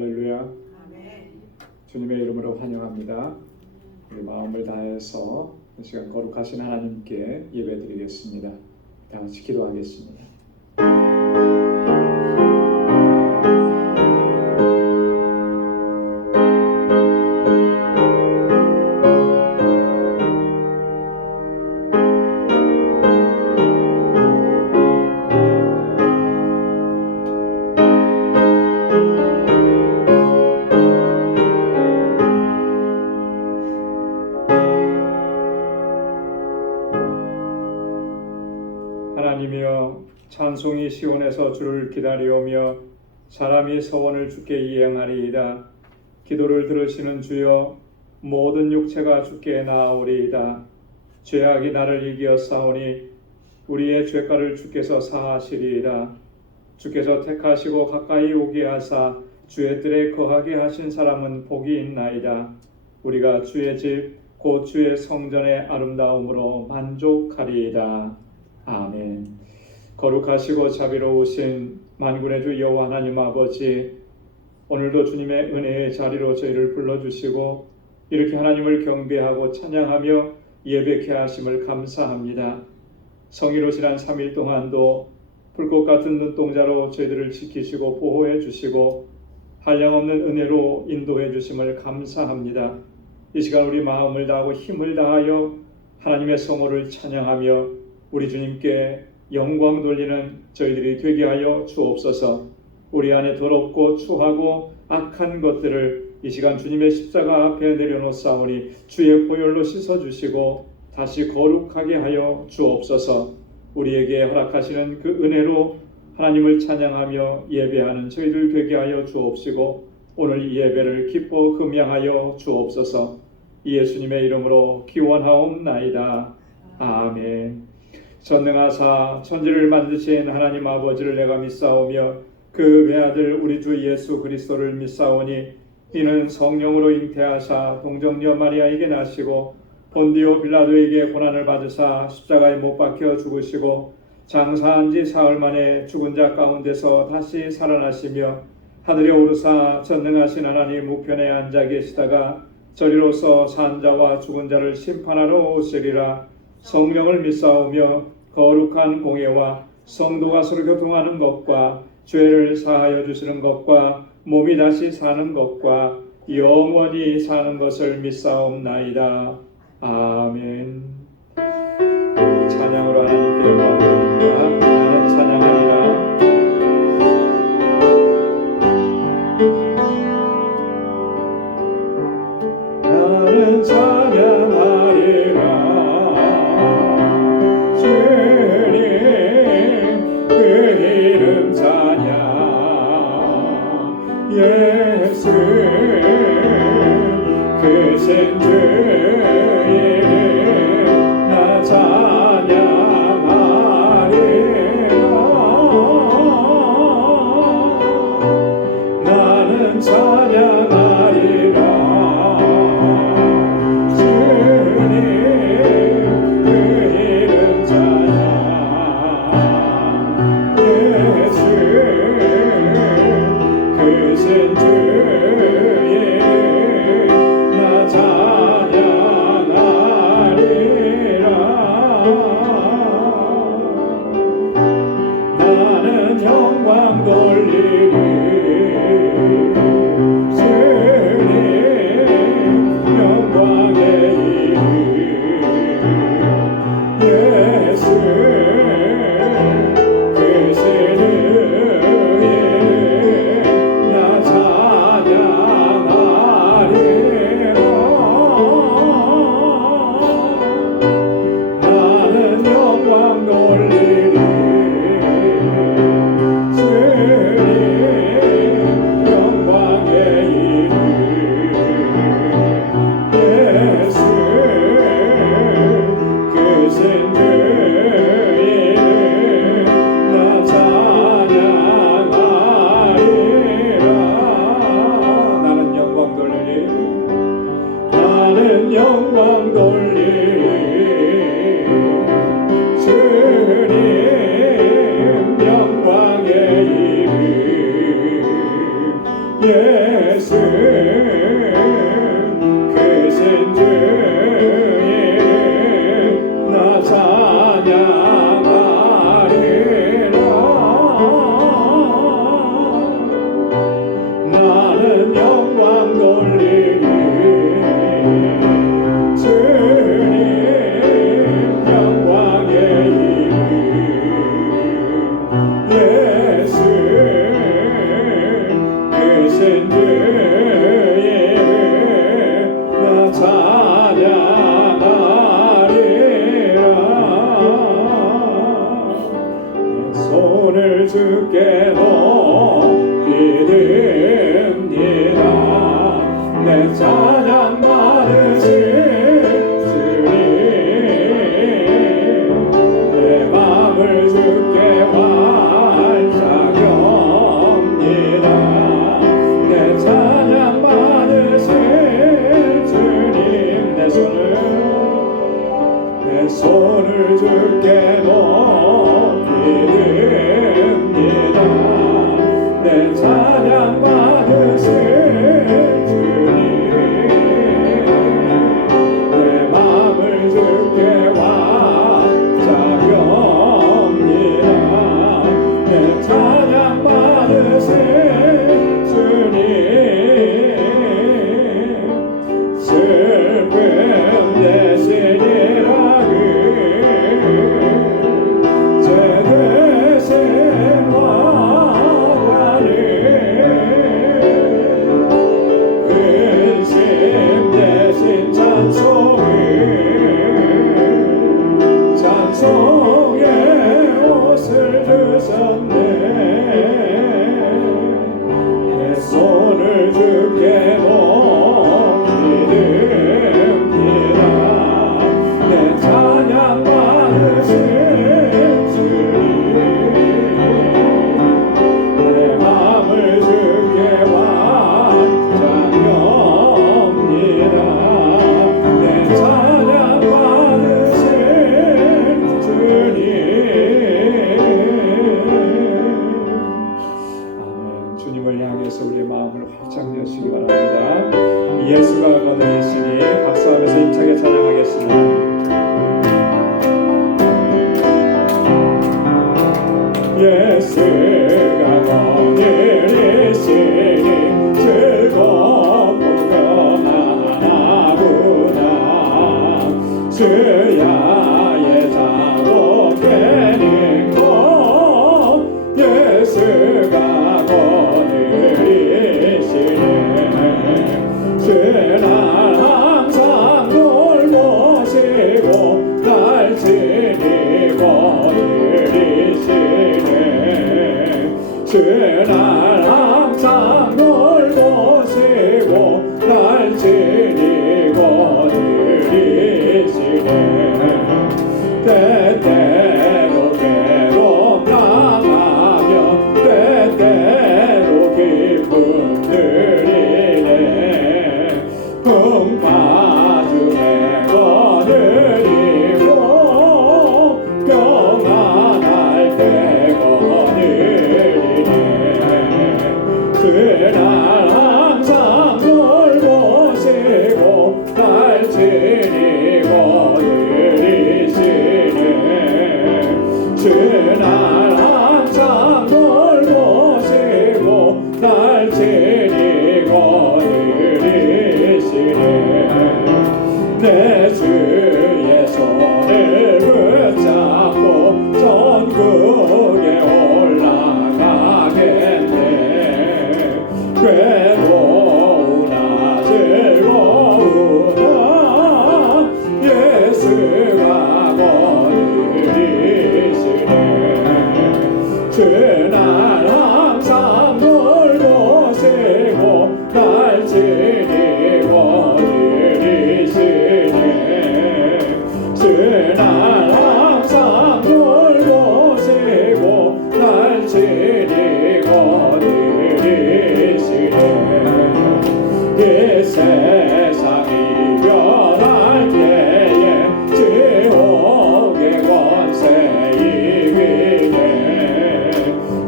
할렐루야. 아멘. 주님의 이름으로 환영합니다. 우리 마음을 다해서 이 시간 거룩하신 하나님께 예배드리겠습니다. 다 같이 기도하겠습니다. 하나님이여, 찬송이 시온에서 주를 기다리오며 사람이 서원을 주께 이행하리이다. 기도를 들으시는 주여, 모든 육체가 주께 나아오리이다. 죄악이 나를 이기었사오니 우리의 죄가를 주께서 사하시리이다. 주께서 택하시고 가까이 오게 하사 주의 뜰에 거하게 하신 사람은 복이 있나이다. 우리가 주의 집 곧 주의 성전의 아름다움으로 만족하리이다. 아멘. 거룩하시고 자비로우신 만군의 주 여호와 하나님 아버지, 오늘도 주님의 은혜의 자리로 저희를 불러주시고 이렇게 하나님을 경배하고 찬양하며 예배케 하심을 감사합니다. 성의로 지난 3일 동안도 불꽃 같은 눈동자로 저희들을 지키시고 보호해 주시고 한량없는 은혜로 인도해 주심을 감사합니다. 이 시간 우리 마음을 다하고 힘을 다하여 하나님의 성호를 찬양하며 우리 주님께 영광 돌리는 저희들이 되게 하여 주옵소서. 우리 안에 더럽고 추하고 악한 것들을 이 시간 주님의 십자가 앞에 내려놓사오니 주의 보혈로 씻어주시고 다시 거룩하게 하여 주옵소서. 우리에게 허락하시는 그 은혜로 하나님을 찬양하며 예배하는 저희들 되게 하여 주옵시고 오늘 이 예배를 기뻐 흠양하여 주옵소서. 예수님의 이름으로 기원하옵나이다. 아멘. 전능하사 천지를 만드신 하나님 아버지를 내가 믿사오며 그 외아들 우리 주 예수 그리스도를 믿사오니 이는 성령으로 잉태하사 동정녀 마리아에게 나시고 본디오 빌라도에게 고난을 받으사 십자가에 못 박혀 죽으시고 장사한 지 사흘 만에 죽은 자 가운데서 다시 살아나시며 하늘에 오르사 전능하신 하나님 우편에 앉아 계시다가 저리로서 산 자와 죽은 자를 심판하러 오시리라. 성령을 믿사오며 거룩한 공예와 성도가 서로 교통하는 것과 죄를 사하여 주시는 것과 몸이 다시 사는 것과 영원히 사는 것을 믿사옵나이다. 아멘. 찬양으로 하나님께 영광 돌립니다. 나는 찬양하리라. 나는 찬양하리라. 주님 그 이름 찬양. 예수 크신 주의 이름 나 찬양하리라. 나는 찬양하리라. 나는 영광 돌리리. 주님 영광의 이름 예수 크신 주의 나 찬양하리라. 나는 영광 돌리리. 영광 돌리리. 주님 영광의 이름 주님을 향해서 우리의 마음을 확장 여시기 바랍니다. 예수가 거듭이시니 박수하면서 힘차게 찬양하겠습니다. 예수가 거듭이시니 즐겁고 평안하구나. 주야의 자복되는 것 예수가 거듭이시네. 주날 항상 돌보시고 날 지니고 들이시네. 주날 항상 돌보시고 날 지니고 들이시네. 때때로 괴로움 당하며 때때로 기쁨 누리네. 풍파 중에 거느리고 평안할 때 거느리네. 그날 항상 돌보시고 날 지니고 들이시네. 그날 항상 돌보시고 날 지니고 들이시네. 내 주의 손을 붙잡고 천국에 올라가겠네. 괴로우나 즐거우나 예수가 거느리시네. 그날 항상 돌보시고 날 지니고 들이시네. 그날 항상 돌보시고 날 지니고 들이시네. 이 세상이 변할 때에 지옥의 권세 이기네.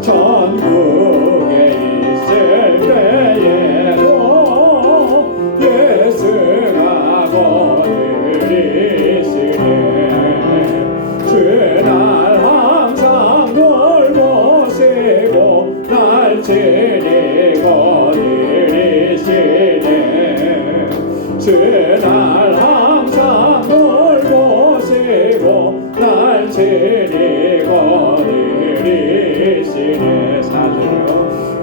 천국에 있을 때에도 예수가 거느리시네. 그날 항상 돌보시고 날 지니고 들이시네. 그날 항상 돌보시고 날 지니고 들이시네. 사주요.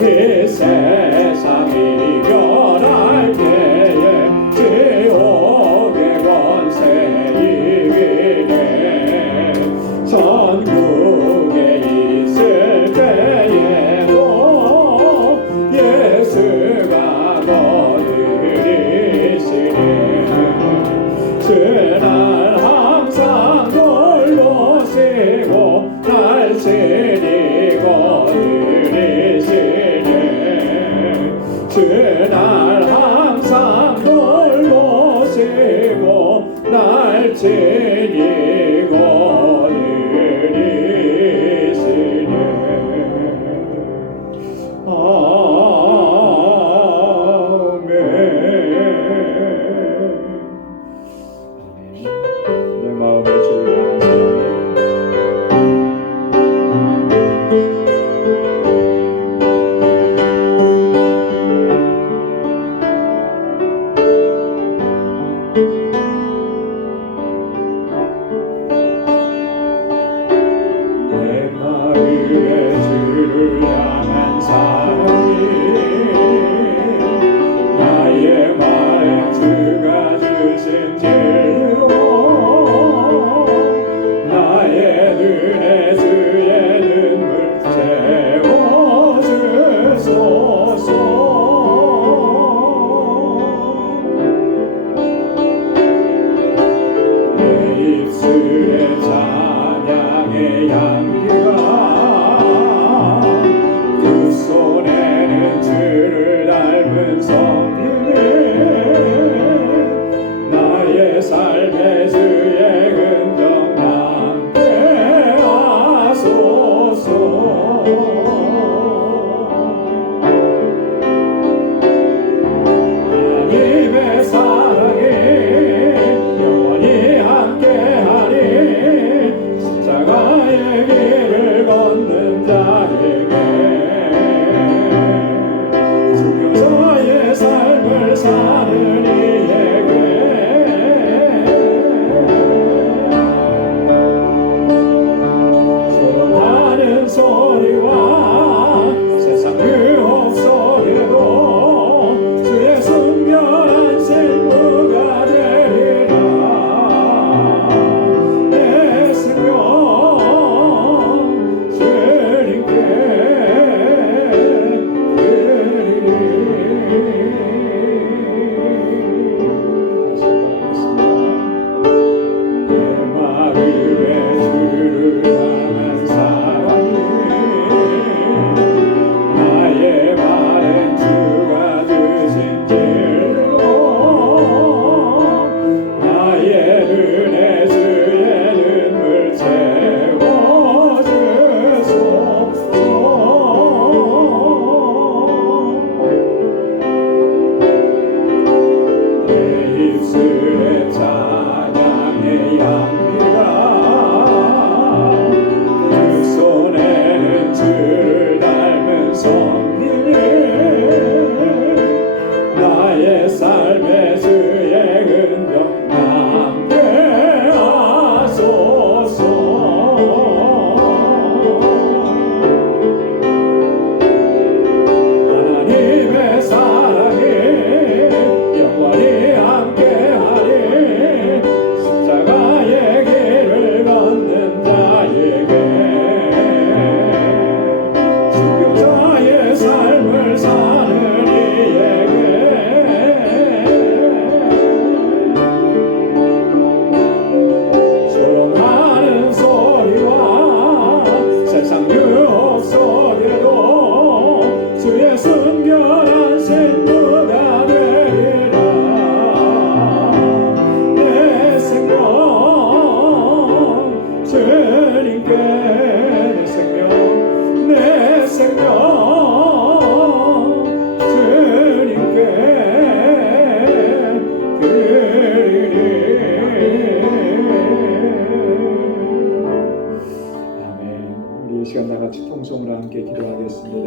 이 세상이 변할 때에 지옥의 권세 이기네. 천국에 있을 때에도 예수가 거느리시네. 그날 항상 돌보시고 날 지니고 들이시네. 그날 항상 돌보시고 날 지니고 들이시네. 아멘. 내 마음을 주를 향한 사랑해.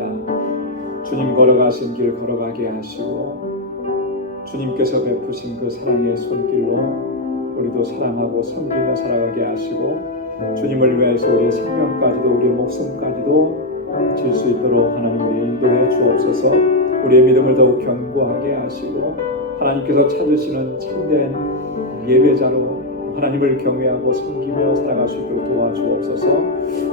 원합니다. 주님 걸어가신 길 걸어가게 하시고 주님께서 베푸신 그 사랑의 손길로 우리도 사랑하고 섬기며 살아가게 하시고 주님을 위해서 우리의 생명까지도 우리의 목숨까지도 질 수 있도록 하나님 우리 인도해 주옵소서. 우리의 믿음을 더욱 견고하게 하시고 하나님께서 찾으시는 참된 예배자로 하나님을 경외하고 섬기며 살아갈 수 있도록 도와주옵소서.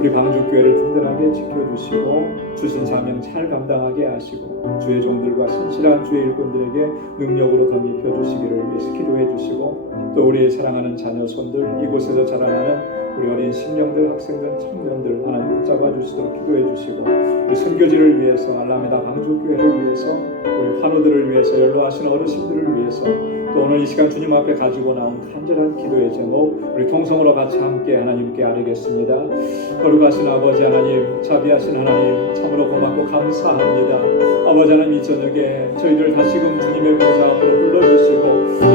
우리 방주교회를 든든하게 지켜주시고 주신 사명 잘 감당하게 하시고 주의 종들과 신실한 주의 일꾼들에게 능력으로 덧입혀 주시기를 위해서 기도해 주시고 또 우리 사랑하는 자녀 손들 이곳에서 자라나는 우리 어린 신령들, 학생들, 청년들 하나님 붙잡아 주시도록 기도해 주시고 우리 선교지를 위해서 알라메다 방주교회를 위해서 우리 환우들을 위해서 연로하신 어르신들을 위해서 또 오늘 이 시간 주님 앞에 가지고 나온 간절한 기도의 제목 우리 통성으로 같이 함께 하나님께 아뢰겠습니다. 거룩하신 아버지 하나님, 자비하신 하나님 참으로 고맙고 감사합니다. 아버지 하나님 이 저녁에 저희들 다시금 주님의 보좌 앞으로 불러주시고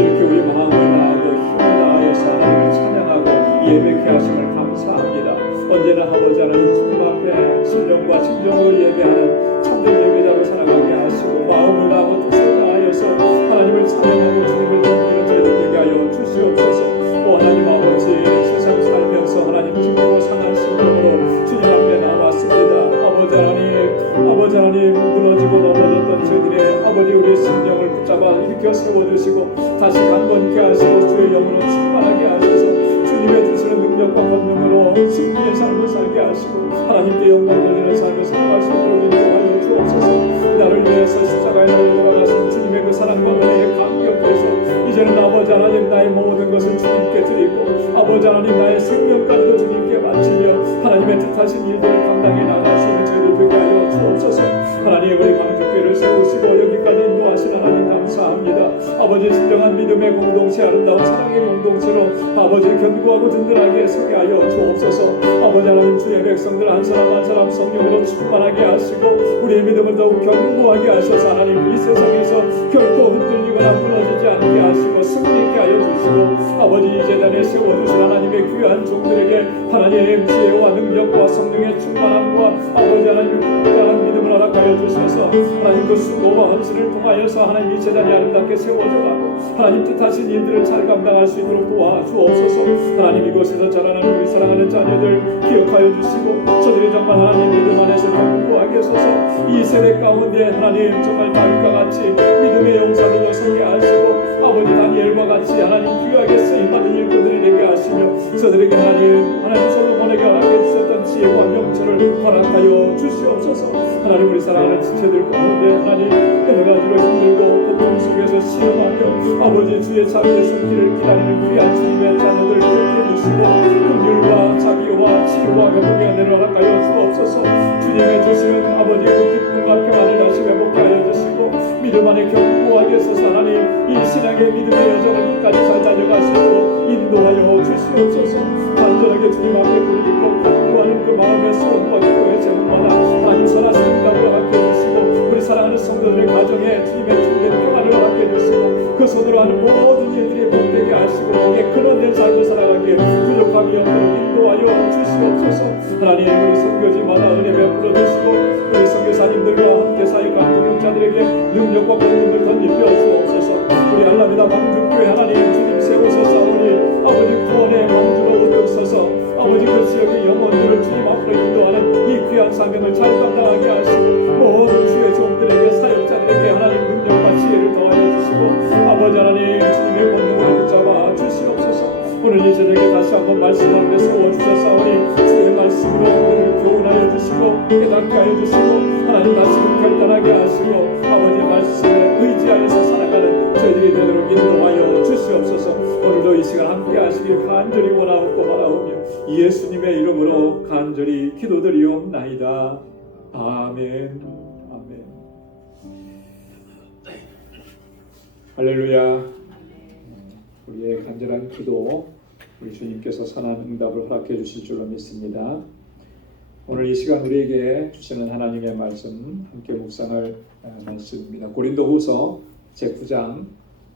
이렇게 우리 마음을 다하고 힘을 다하여서 하나님을 찬양하고 예배케 하심을 감사합니다. 언제나 아버지 하나님 주님 앞에 신령과 진정으로 예배하는 참된 예배자로 살아가게 하시고 마음을 다하고 뜻을 다하여서 하나님을 찬양하고 주님을 섬기는 저희들 되게 하여 주시옵소서. 또 하나님 아버지 세상 살면서 하나님 지키고 상한 심령으로 주님 앞에 나왔습니다. 아버지 하나님 무너지고 넘어졌던 저희들의 아버지 우리의 심령을 붙잡아 일으켜 세워주시고 다시 강건케 하시고 주의 영으로 충만하게 하셔서 주님의 주시는 능력과 권능으로 승리의 삶을 살게 하시고 하나님께 영광 돌리는 삶을 살아갈 수 있도록 인도하여 주옵소서. 나를 위해서 십자가에 달려가신 주님의 그 사랑과 은혜에 감격해서 이제는 아버지 하나님 나의 모든 것을 주님께 드리고 아버지 하나님 나의 생명까지도 주님께 바치며 하나님의 뜻하신 일들을 감당해 나갈 수 있는 저희들 되게 하여 주옵소서. 하나님 우리 방주교회를 세우시고 여기까지 인도하신 하나님 감사합니다. 아버지 진정한 믿음의 공동체 아름다운 사랑의 공동체로 아버지 견고하고 든든하게 서게 하여 주옵소서. 아버지 하나님 주의 백성들 한 사람 한 사람 성령으로 충만하게 하시고 우리의 믿음을 더욱 견고하게 하셔서 하나님 이 세상에서 결코 흔들리거나 무너지지 않게 하시고 승리있게 하여 주시고 아버지 이 재단에 세워주신 하나님의 귀한 종들에게 하나님 지혜와 능력과 성령의 충만함과 아버지 하나님의 굳건한 믿음을 허락하여 주셔서 하나님 그 수고와 헌신을 통하여서 하나님 이 재단이 아름답게 세워져가고 하나님 뜻하신 일들을 잘 감당할 수 있도록 도와주옵소서. 하나님 이곳에서 자라나는 우리 사랑하는 자녀들 기억하여 주시고 저들이 정말 하나님 믿음 안에서 견고하게 서서 이 세대 가운데 하나님 정말 다윗과 같이 믿음의 용사들로 서게 하시고 아버지 다니엘과 같이 하나님 귀하게 쓰임받은 일꾼들이 되게 하시며 저들에게 하나님 솔로몬에게 허락해 주셨던 지혜와 명철을 허락하여 주시옵소서. 하나님 우리 사랑하는 지체들 가운데 하나님 여러 가지로 힘들고 고통 속에서 시험하며 아버지 주의 자비의 손길을 기다리는 귀한 주님의 자녀들 기억해 주시고 긍휼과 자비와 치유와 회복의 은혜를 허락하여 주옵소서. 주님의 주시는 아버지 그 기쁨과 평안을 다시 회복해 하여 주시고 믿음 안에 견고하게 서서 하나님 이 신앙의 믿음의 여정을 끝까지 잘 달려갈 수 있도록 인도하여 주시옵소서. 간절하게 주님 앞에 부르짖고 간구하는 그 마음의 소원과 기도의 제목마다 하나님 선하신 응답을 허락해 주시고 우리 사랑하는 성도들의 가정에 주님의 주님의 평안을 허락해 주시고 그 손으로 하는 모든 일들이 복되게 하시고 거기에 근원된 삶을 살아가기에 부족함이 없도록 인도하여 주시옵소서. 하나님 우리 선교지마다 은혜 베풀어 주시고 우리 선교사님들과 함께 사역하는 동역자들에게 능력과 권능을 덧입혀 주옵소서. 우리 알라메다 방주교회 하나님 주님 세우소서. 우리 아버지 구원의 방주로 우뚝 서서 아버지 그 지역의 영혼들을 주님 앞으로 인도하는 이 귀한 사명을 잘 감당하게 하시고 모든 주의 종들에게 사역자들에게 하나님 능력과 지혜를 더하여 주시고 아버지 하나님 주님의 권능으로 붙잡아 주시옵소서. 오늘 이 저녁에 다시 한번 말씀 앞에 세워주셔서 우리 주의 말씀으로 우리를 교훈하여 주시고 깨닫게 하여 주시고 하나님 다시금 결단하게 하시고 아버지 말씀에 의지하여서 살아가는 저희들이 되도록 인도하여 주시옵소서. 오늘도 이 시간 함께 하시길 간절히 원하옵고 바라오며 예수님의 이름으로 간절히 기도드리옵나이다. 아멘. 아멘. 할렐루야. 우리의 간절한 기도 우리 주님께서 선한 응답을 허락해 주실 줄로 믿습니다. 오늘 이 시간 우리에게 주시는 하나님의 말씀 함께 묵상할 말씀입니다. 고린도후서 제9장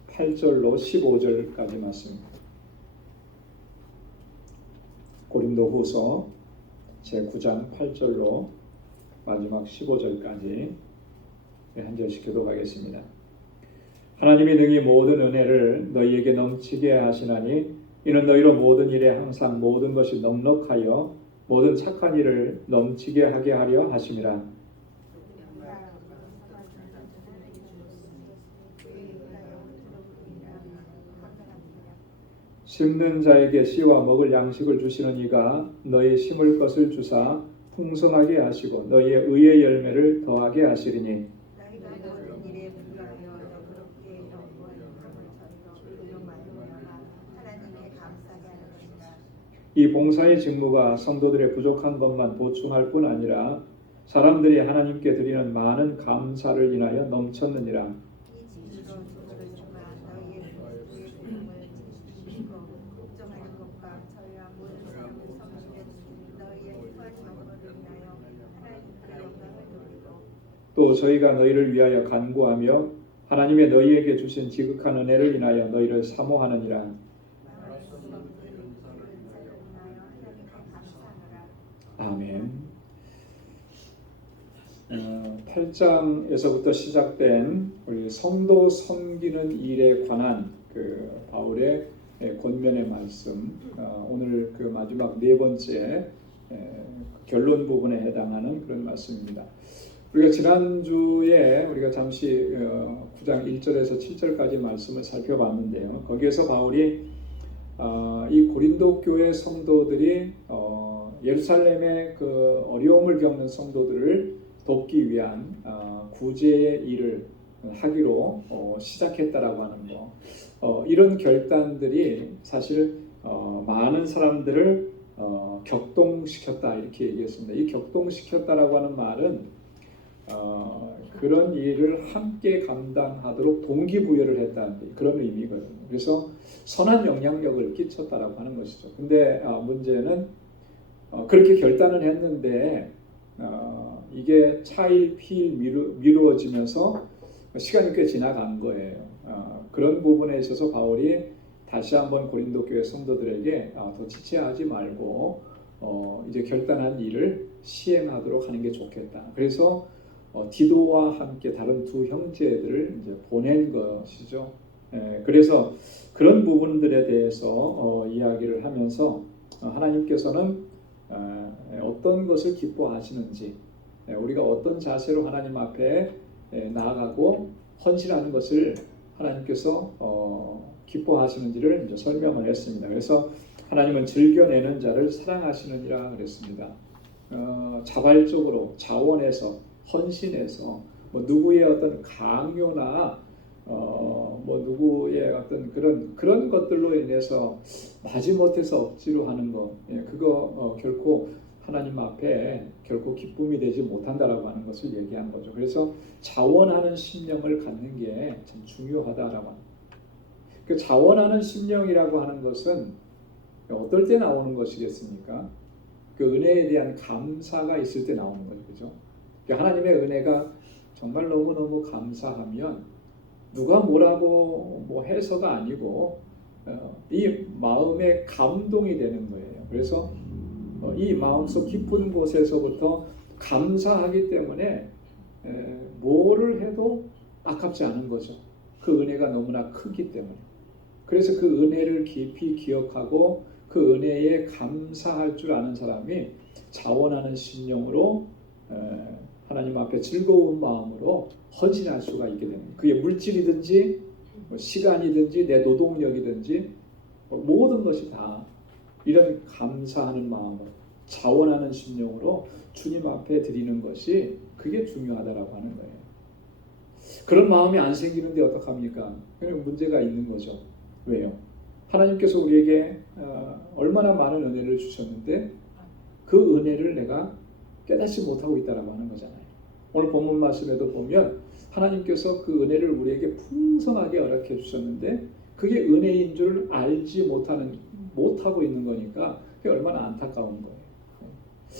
8절로 15절까지 말씀입니다. 고린도후서 제9장 8절로 마지막 15절까지 한 절씩 교독하겠습니다. 하나님이 능히 모든 은혜를 너희에게 넘치게 하시나니 이는 너희로 모든 일에 항상 모든 것이 넉넉하여 모든 착한 일을 넘치게 하게 하려 하심이라. 심는 자에게 씨와 먹을 양식을 주시는 이가 너희 심을 것을 주사 풍성하게 하시고 너희의 의의 열매를 더하게 하시리니 너희가 모든 일에 불과하여 그렇게 영원함을 저리로 이용하여 하나님께 감사하게 하는 것이라. 이 봉사의 직무가 성도들의 부족한 것만 보충할 뿐 아니라 사람들이 하나님께 드리는 많은 감사를 인하여 넘쳤느니라. 이 진리로 주를 주가 너희의 부의 부름을 지키시고 걱정하는 것과 저희와 모든 사람을 섬기는 너희의 후한 영혼을 인하여 하나님께 영광을 돌리고 또 저희가 너희를 위하여 간구하며 하나님의 너희에게 주신 지극한 은혜를 인하여 너희를 사모하느니라. 아멘. 8장에서부터 시작된 우리 성도 섬기는 일에 관한 그 바울의 권면의 말씀, 오늘 그 마지막 네 번째 결론 부분에 해당하는 그런 말씀입니다. 우리가 지난주에 우리가 잠시 9장 1절에서 7절까지 말씀을 살펴봤는데요. 거기에서 바울이 이 고린도 교회 성도들이 예루살렘의 그 어려움을 겪는 성도들을 돕기 위한 구제의 일을 하기로 시작했다라고 하는 거, 이런 결단들이 사실 많은 사람들을 격동시켰다 이렇게 얘기했습니다. 이 격동시켰다라고 하는 말은 그런 일을 함께 감당하도록 동기부여를 했다는 그런 의미거든요. 그래서 선한 영향력을 끼쳤다라고 하는 것이죠. 근데 문제는 그렇게 결단을 했는데 이게 차일피일 미루어지면서 시간이 꽤 지나간 거예요. 그런 부분에 있어서 바울이 다시 한번 고린도 교회 성도들에게 더 지체하지 말고 이제 결단한 일을 시행하도록 하는 게 좋겠다. 그래서 디도와 함께 다른 두 형제들을 이제 보낸 것이죠. 그래서 그런 부분들에 대해서 이야기를 하면서 하나님께서는 어떤 것을 기뻐하시는지, 우리가 어떤 자세로 하나님 앞에 나아가고 헌신하는 것을 하나님께서 기뻐하시는지를 이제 설명을 했습니다. 그래서 하나님은 즐겨내는 자를 사랑하시느니라 그랬습니다. 자발적으로 자원해서 헌신해서 뭐 누구의 어떤 강요나 뭐 누구의 어떤 그런 것들로 인해서 마지못해서 억지로 하는 거, 그거 결코 하나님 앞에 결코 기쁨이 되지 못한다라고 하는 것을 얘기한 거죠. 그래서 자원하는 심령을 갖는 게 참 중요하다라고 합니다. 그 자원하는 심령이라고 하는 것은 어떨 때 나오는 것이겠습니까? 그 은혜에 대한 감사가 있을 때 나오는 거죠, 그죠? 하나님의 은혜가 정말 너무너무 감사하면 누가 뭐라고 뭐 해서가 아니고 이 마음에 감동이 되는 거예요. 그래서 이 마음속 깊은 곳에서부터 감사하기 때문에 뭐를 해도 아깝지 않은 거죠. 그 은혜가 너무나 크기 때문에. 그래서 그 은혜를 깊이 기억하고 그 은혜에 감사할 줄 아는 사람이 자원하는 심령으로 하나님 앞에 즐거운 마음으로 헌신할 수가 있게 됩니다. 그게 물질이든지 시간이든지 내 노동력이든지 모든 것이 다 이런 감사하는 마음으로 자원하는 심령으로 주님 앞에 드리는 것이 그게 중요하다라고 하는 거예요. 그런 마음이 안 생기는데 어떡합니까? 그냥 문제가 있는 거죠. 왜요? 하나님께서 우리에게 얼마나 많은 은혜를 주셨는데 그 은혜를 내가 깨닫지 못하고 있다라고 하는 거잖아요. 오늘 본문 말씀에도 보면 하나님께서 그 은혜를 우리에게 풍성하게 허락해 주셨는데 그게 은혜인 줄 알지 못하고 있는 거니까 그게 얼마나 안타까운 거예요.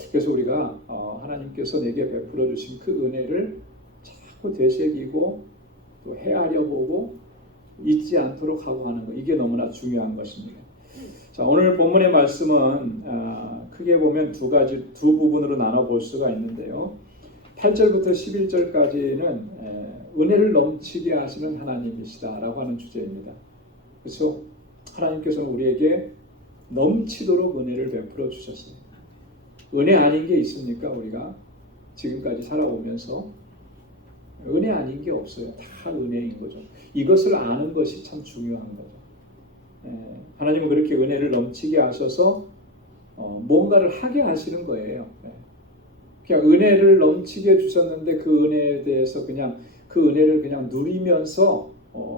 그래서 우리가 하나님께서 내게 베풀어 주신 그 은혜를 자꾸 되새기고 또 헤아려 보고 잊지 않도록 하고 하는 거, 이게 너무나 중요한 것입니다. 자, 오늘 본문의 말씀은 크게 보면 두 부분으로 나눠 볼 수가 있는데요. 8절부터 11절까지는 은혜를 넘치게 하시는 하나님이시다라고 하는 주제입니다. 그렇죠? 하나님께서는 우리에게 넘치도록 은혜를 베풀어 주셨어요. 은혜 아닌 게 있습니까? 우리가 지금까지 살아오면서 은혜 아닌 게 없어요. 다 은혜인 거죠. 이것을 아는 것이 참 중요한 거죠. 하나님은 그렇게 은혜를 넘치게 하셔서 뭔가를 하게 하시는 거예요. 그냥 은혜를 넘치게 주셨는데 그 은혜에 대해서 그냥 그 은혜를 그냥 누리면서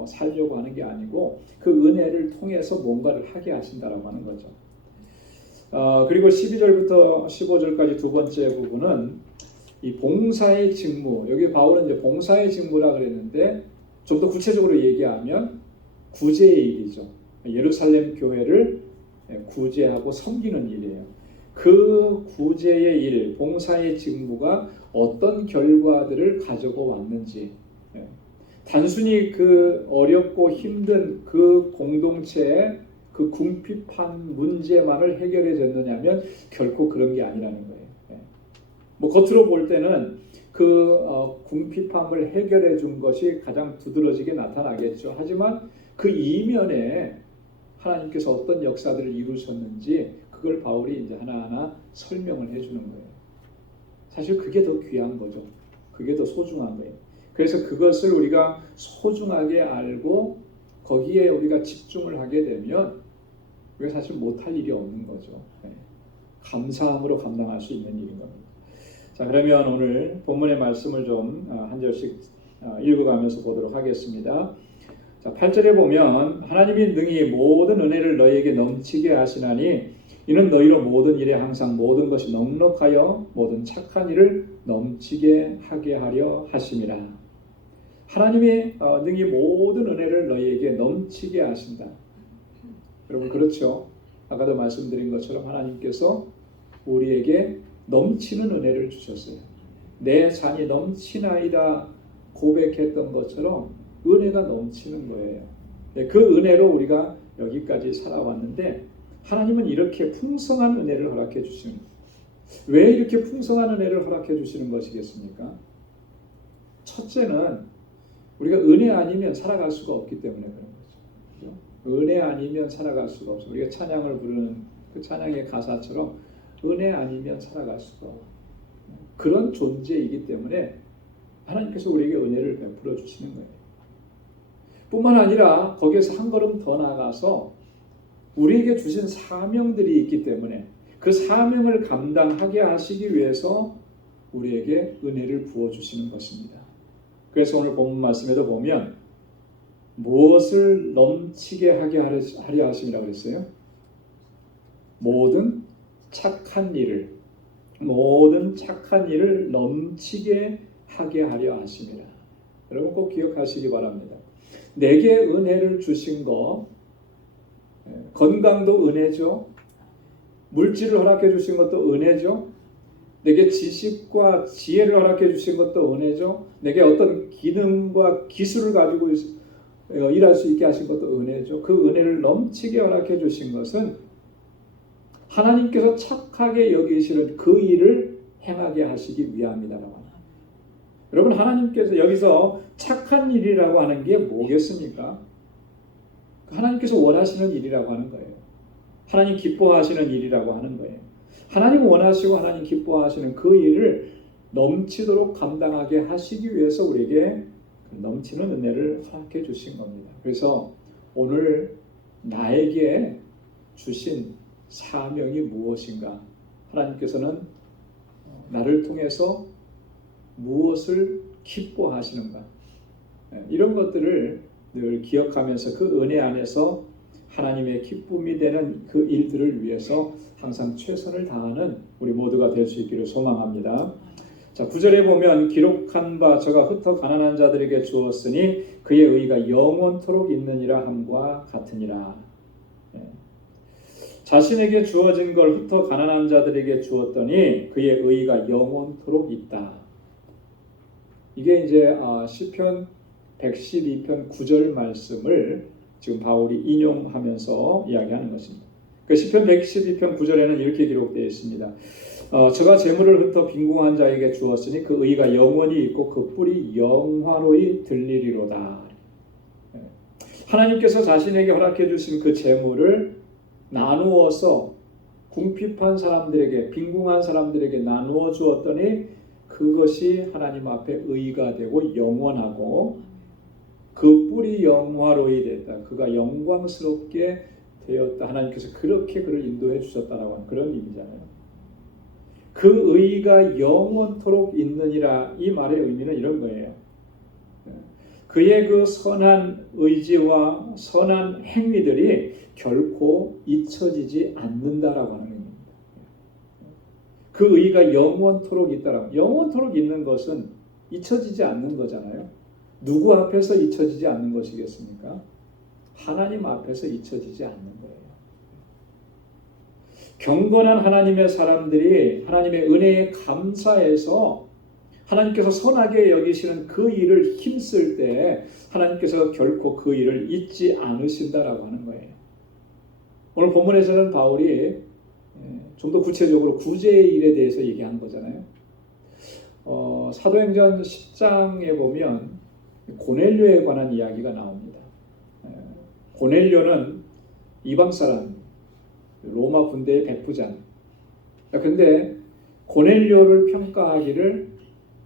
살려고 하는 게 아니고 그 은혜를 통해서 뭔가를 하게 하신다라고 하는 거죠. 그리고 12절부터 15절까지 두 번째 부분은 이 봉사의 직무, 여기 바울은 이제 봉사의 직무라 그랬는데 좀 더 구체적으로 얘기하면 구제의 일이죠. 예루살렘 교회를 구제하고 섬기는 일이에요. 그 구제의 일, 봉사의 직무가 어떤 결과들을 가지고 왔는지, 단순히 그 어렵고 힘든 그 공동체의 그 궁핍한 문제만을 해결해 줬느냐면 결코 그런 게 아니라는 거예요. 뭐 겉으로 볼 때는 그 궁핍함을 해결해 준 것이 가장 두드러지게 나타나겠죠. 하지만 그 이면에 하나님께서 어떤 역사들을 이루셨는지 그걸 바울이 이제 하나하나 설명을 해주는 거예요. 사실 그게 더 귀한 거죠. 그게 더 소중한 거예요. 그래서 그것을 우리가 소중하게 알고 거기에 우리가 집중을 하게 되면 우리가 사실 못할 일이 없는 거죠. 감사함으로 감당할 수 있는 일인 겁니다. 자, 그러면 오늘 본문의 말씀을 좀 한 절씩 읽어가면서 보도록 하겠습니다. 자, 8절에 보면 하나님이 능히 모든 은혜를 너희에게 넘치게 하시나니 이는 너희로 모든 일에 항상 모든 것이 넉넉하여 모든 착한 일을 넘치게 하게 하려 하심이라. 하나님이 능히 모든 은혜를 너희에게 넘치게 하신다. 여러분 그렇죠? 아까도 말씀드린 것처럼 하나님께서 우리에게 넘치는 은혜를 주셨어요. 내 잔이 넘치나이다 고백했던 것처럼 은혜가 넘치는 거예요. 그 은혜로 우리가 여기까지 살아왔는데 하나님은 이렇게 풍성한 은혜를 허락해 주시는 거예요. 왜 이렇게 풍성한 은혜를 허락해 주시는 것이겠습니까? 첫째는 우리가 은혜 아니면 살아갈 수가 없기 때문에 그런 거죠. 은혜 아니면 살아갈 수가 없어요. 우리가 찬양을 부르는 그 찬양의 가사처럼 은혜 아니면 살아갈 수가 없어요. 그런 존재이기 때문에 하나님께서 우리에게 은혜를 베풀어 주시는 거예요. 뿐만 아니라 거기에서 한 걸음 더 나아가서 우리에게 주신 사명들이 있기 때문에 그 사명을 감당하게 하시기 위해서 우리에게 은혜를 부어주시는 것입니다. 그래서 오늘 본문 말씀에도 보면 무엇을 넘치게 하게 하려 하심이라고 그랬어요? 모든 착한 일을 넘치게 하게 하려 하심이라. 여러분 꼭 기억하시기 바랍니다. 내게 은혜를 주신 거, 건강도 은혜죠. 물질을 허락해 주신 것도 은혜죠. 내게 지식과 지혜를 허락해 주신 것도 은혜죠. 내게 어떤 기능과 기술을 가지고 일할 수 있게 하신 것도 은혜죠. 그 은혜를 넘치게 허락해 주신 것은 하나님께서 착하게 여기시는 그 일을 행하게 하시기 위함이다라고. 여러분 하나님께서 여기서 착한 일이라고 하는 게 뭐겠습니까? 하나님께서 원하시는 일이라고 하는 거예요. 하나님 기뻐하시는 일이라고 하는 거예요. 하나님 원하시고 하나님 기뻐하시는 그 일을 넘치도록 감당하게 하시기 위해서 우리에게 넘치는 은혜를 허락해 주신 겁니다. 그래서 오늘 나에게 주신 사명이 무엇인가? 하나님께서는 나를 통해서 무엇을 기뻐하시는가? 이런 것들을 늘 기억하면서 그 은혜 안에서 하나님의 기쁨이 되는 그 일들을 위해서 항상 최선을 다하는 우리 모두가 될 수 있기를 소망합니다. 자, 9절에 보면 기록한 바 저가 흩어 가난한 자들에게 주었으니 그의 의가 영원토록 있느니라 함과 같으니라. 자신에게 주어진 걸 흩어 가난한 자들에게 주었더니 그의 의가 영원토록 있다. 이게 이제 시편 112편 9절 말씀을 지금 바울이 인용하면서 이야기하는 것입니다. 그 시편 112편 9절에는 이렇게 기록되어 있습니다. 저가 재물을 흩어 빈궁한 자에게 주었으니 그 의가 영원히 있고 그 뿔이 영화로이 들리리로다. 하나님께서 자신에게 허락해 주신 그 재물을 나누어서 궁핍한 사람들에게, 빈궁한 사람들에게 나누어 주었더니 그것이 하나님 앞에 의가 되고 영원하고 그 뿔이 영화로이 됐다. 그가 영광스럽게 되었다. 하나님께서 그렇게 그를 인도해 주셨다라고 하는 그런 의미잖아요. 그 의가 영원토록 있느니라. 이 말의 의미는 이런 거예요. 그의 그 선한 의지와 선한 행위들이 결코 잊혀지지 않는다라고 하는 의미입니다. 그 의가 영원토록 있다라고. 영원토록 있는 것은 잊혀지지 않는 거잖아요. 누구 앞에서 잊혀지지 않는 것이겠습니까? 하나님 앞에서 잊혀지지 않는 거예요. 경건한 하나님의 사람들이 하나님의 은혜에 감사해서 하나님께서 선하게 여기시는 그 일을 힘쓸 때 하나님께서 결코 그 일을 잊지 않으신다라고 하는 거예요. 오늘 본문에서는 바울이 좀 더 구체적으로 구제의 일에 대해서 얘기한 거잖아요. 사도행전 10장에 보면 고넬료에 관한 이야기가 나옵니다. 고넬료는 이방 사람, 로마 군대의 백부장. 그런데 고넬료를 평가하기를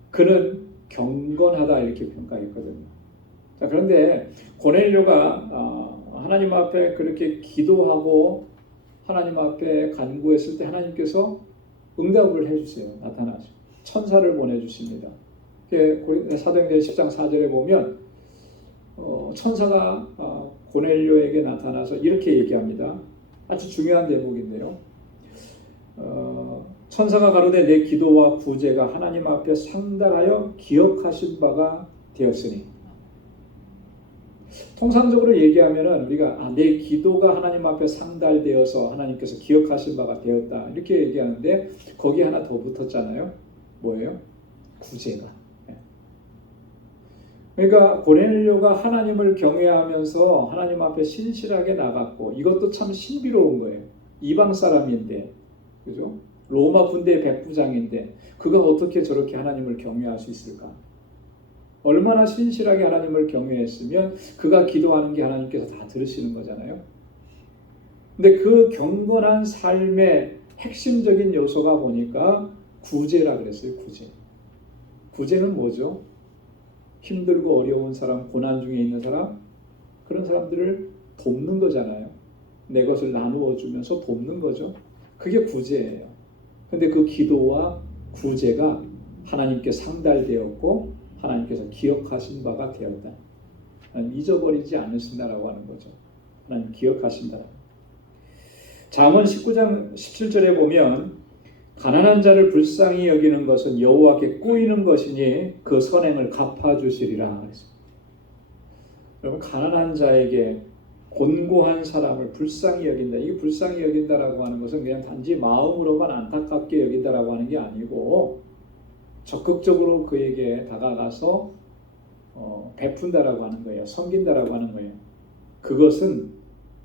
그는 경건하다 이렇게 평가했거든요. 자, 그런데 고넬료가 하나님 앞에 그렇게 기도하고 하나님 앞에 간구했을 때 하나님께서 응답을 해주세요. 나타나서 천사를 보내주십니다. 사도행전 10장 4절에 보면 천사가 고넬료에게 나타나서 이렇게 얘기합니다. 아주 중요한 대목인데요. 천사가 가로되 내 기도와 구제가 하나님 앞에 상달하여 기억하신 바가 되었으니, 통상적으로 얘기하면은 우리가 내 기도가 하나님 앞에 상달되어서 하나님께서 기억하신 바가 되었다 이렇게 얘기하는데 거기 하나 더 붙었잖아요. 뭐예요? 구제가. 그러니까 고넬료가 하나님을 경외하면서 하나님 앞에 신실하게 나갔고, 이것도 참 신비로운 거예요. 이방 사람인데, 그죠? 로마 군대 백부장인데 그가 어떻게 저렇게 하나님을 경외할 수 있을까? 얼마나 신실하게 하나님을 경외했으면 그가 기도하는 게 하나님께서 다 들으시는 거잖아요. 근데 그 경건한 삶의 핵심적인 요소가 보니까 구제라 그랬어요. 구제. 구제는 뭐죠? 힘들고 어려운 사람, 고난 중에 있는 사람, 그런 사람들을 돕는 거잖아요. 내 것을 나누어 주면서 돕는 거죠. 그게 구제예요. 근데 그 기도와 구제가 하나님께 상달되었고 하나님께서 기억하신 바가 되었다. 하나님 잊어버리지 않으신다라고 하는 거죠. 하나님 기억하신다. 잠언 19장 17절에 보면 가난한 자를 불쌍히 여기는 것은 여호와께 꾸이는 것이니 그 선행을 갚아주시리라 그랬습니다. 여러분, 가난한 자에게 곤고한 사람을 불쌍히 여긴다. 이게 불쌍히 여긴다라고 하는 것은 그냥 단지 마음으로만 안타깝게 여긴다라고 하는 게 아니고 적극적으로 그에게 다가가서 베푼다라고 하는 거예요. 섬긴다라고 하는 거예요. 그것은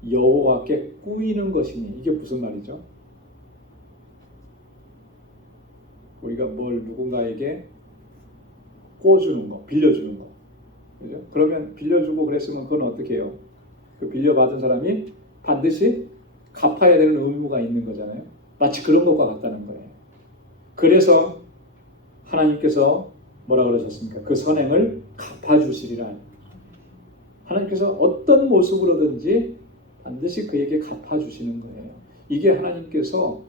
여호와께 꾸이는 것이니, 이게 무슨 말이죠? 우리가 뭘 누군가에게 꿔주는 거, 빌려주는 거, 그죠? 그러면 빌려주고 그랬으면 그건 어떻게 해요? 그 빌려받은 사람이 반드시 갚아야 되는 의무가 있는 거잖아요. 마치 그런 것과 같다는 거예요. 그래서 하나님께서 뭐라 그러셨습니까? 그 선행을 갚아주시리라. 하나님께서 어떤 모습으로든지 반드시 그에게 갚아주시는 거예요. 이게 하나님께서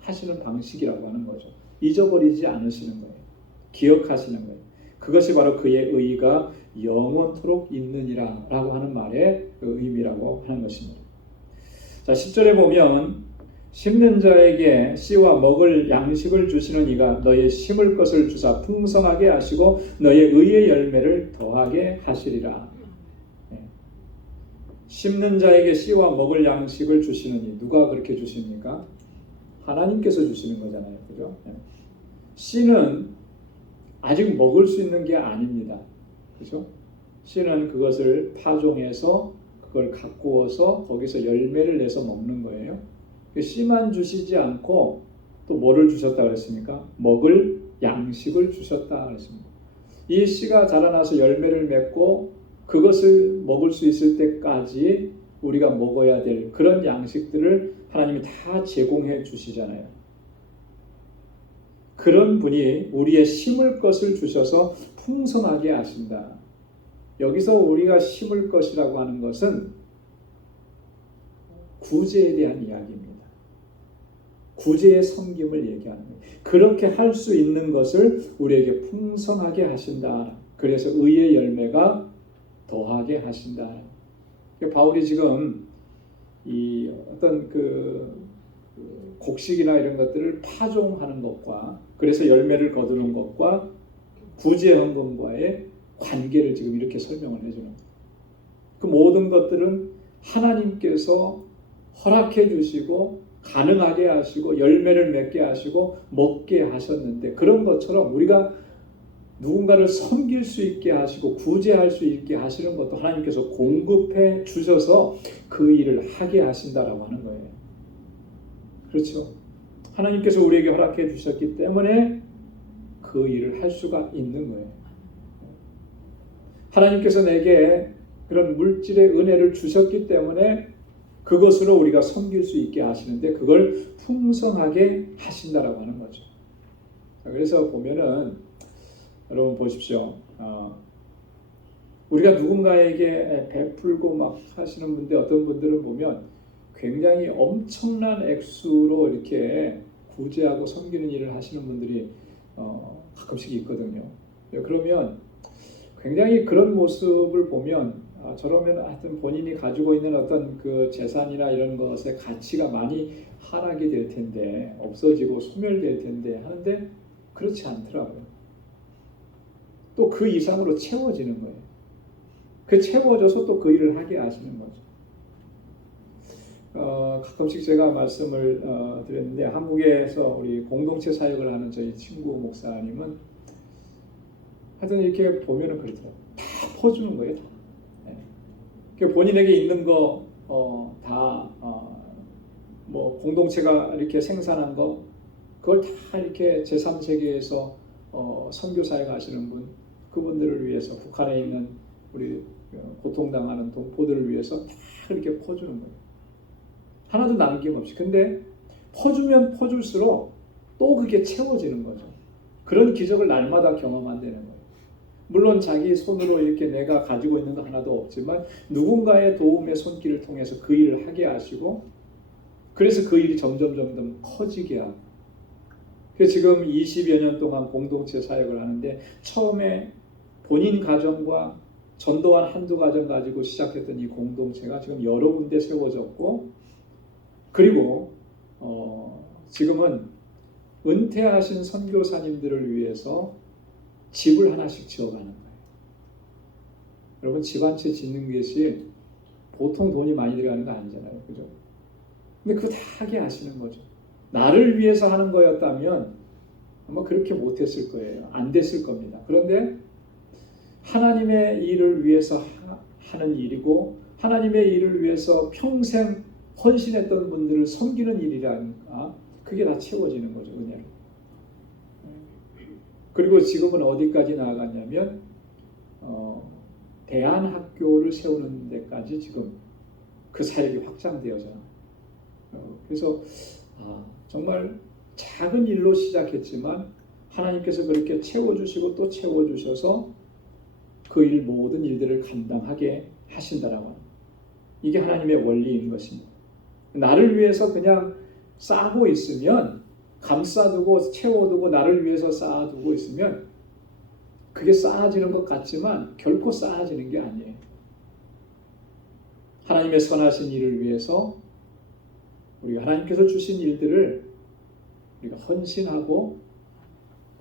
하시는 방식이라고 하는 거죠. 잊어버리지 않으시는 거예요. 기억하시는 거예요. 그것이 바로 그의 의가 영원토록 있느니라 라고 하는 말의 의미라고 하는 것입니다. 자, 10절에 보면 심는 자에게 씨와 먹을 양식을 주시는 이가 너의 심을 것을 주사 풍성하게 하시고 너의 의의 열매를 더하게 하시리라. 심는 자에게 씨와 먹을 양식을 주시느니, 누가 그렇게 주십니까? 하나님께서 주시는 거잖아요. 그죠? 씨는 아직 먹을 수 있는 게 아닙니다. 그죠? 씨는 그것을 파종해서 그걸 가꾸어서 거기서 열매를 내서 먹는 거예요. 씨만 주시지 않고 또 뭐를 주셨다 그랬습니까? 먹을 양식을 주셨다 그랬습니다. 이 씨가 자라나서 열매를 맺고 그것을 먹을 수 있을 때까지 우리가 먹어야 될 그런 양식들을 하나님이 다 제공해 주시잖아요. 그런 분이 우리의 심을 것을 주셔서 풍성하게 하신다. 여기서 우리가 심을 것이라고 하는 것은 구제에 대한 이야기입니다. 구제의 섬김을 얘기하는 거예요. 그렇게 할 수 있는 것을 우리에게 풍성하게 하신다. 그래서 의의 열매가 더하게 하신다. 바울이 지금 이 어떤 곡식이나 이런 것들을 파종하는 것과 그래서 열매를 거두는 것과 구제 헌금과의 관계를 지금 이렇게 설명을 해주는 거예요. 그 모든 것들은 하나님께서 허락해 주시고 가능하게 하시고 열매를 맺게 하시고 먹게 하셨는데 그런 것처럼 우리가 누군가를 섬길 수 있게 하시고 구제할 수 있게 하시는 것도 하나님께서 공급해 주셔서 그 일을 하게 하신다라고 하는 거예요. 그렇죠? 하나님께서 우리에게 허락해 주셨기 때문에 그 일을 할 수가 있는 거예요. 하나님께서 내게 그런 물질의 은혜를 주셨기 때문에 그것으로 우리가 섬길 수 있게 하시는데 그걸 풍성하게 하신다라고 하는 거죠. 그래서 보면은 여러분 보십시오. 우리가 누군가에게 베풀고 막 하시는 분들 어떤 분들은 보면 굉장히 엄청난 액수로 이렇게 구제하고 섬기는 일을 하시는 분들이 가끔씩 있거든요. 그러면 굉장히 그런 모습을 보면 저러면 하여튼 본인이 가지고 있는 어떤 그 재산이나 이런 것의 가치가 많이 하락이 될 텐데 없어지고 소멸될 텐데 하는데 그렇지 않더라고요. 또 그 이상으로 채워지는 거예요. 그 채워져서 또 그 일을 하게 하시는 거죠. 가끔씩 제가 말씀을 드렸는데 한국에서 우리 공동체 사역을 하는 저희 친구 목사님은 하여튼 이렇게 보면은 그렇더라고요. 다 퍼주는 거예요. 다. 네. 본인에게 있는 거 다 뭐 공동체가 이렇게 생산한 거 그걸 다 이렇게 제3세계에서 선교 사역 하시는 분 그분들을 위해서 북한에 있는 우리 고통당하는 동포들을 위해서 다 이렇게 퍼주는 거예요. 하나도 남김없이. 근데 퍼주면 퍼줄수록 또 그게 채워지는 거죠. 그런 기적을 날마다 경험한다는 거예요. 물론 자기 손으로 이렇게 내가 가지고 있는 거 하나도 없지만 누군가의 도움의 손길을 통해서 그 일을 하게 하시고 그래서 그 일이 점점 커지게 하고 그래서 지금 20여 년 동안 공동체 사역을 하는데 처음에 본인 가정과 전도한 한두 가정 가지고 시작했던 이 공동체가 지금 여러 군데 세워졌고 그리고 지금은 은퇴하신 선교사님들을 위해서 집을 하나씩 지어가는 거예요. 여러분 집 한 채 짓는 것이 보통 돈이 많이 들어가는 거 아니잖아요. 그죠? 근데 그거 다 하게 하시는 거죠. 나를 위해서 하는 거였다면 아마 그렇게 못했을 거예요. 안 됐을 겁니다. 그런데 하나님의 일을 위해서 하는 일이고 하나님의 일을 위해서 평생 헌신했던 분들을 섬기는 일이라니까 그게 다 채워지는 거죠. 은혜로. 그리고 지금은 어디까지 나아갔냐면 대안학교를 세우는 데까지 지금 그 사역이 확장되어져요. 그래서 정말 작은 일로 시작했지만 하나님께서 그렇게 채워주시고 또 채워주셔서 그 일 모든 일들을 감당하게 하신다라고 합니다. 이게 하나님의 원리인 것입니다. 나를 위해서 그냥 쌓고 있으면 감싸두고 채워두고 나를 위해서 쌓아두고 있으면 그게 쌓아지는 것 같지만 결코 쌓아지는 게 아니에요. 하나님의 선하신 일을 위해서 우리가 하나님께서 주신 일들을 우리가 헌신하고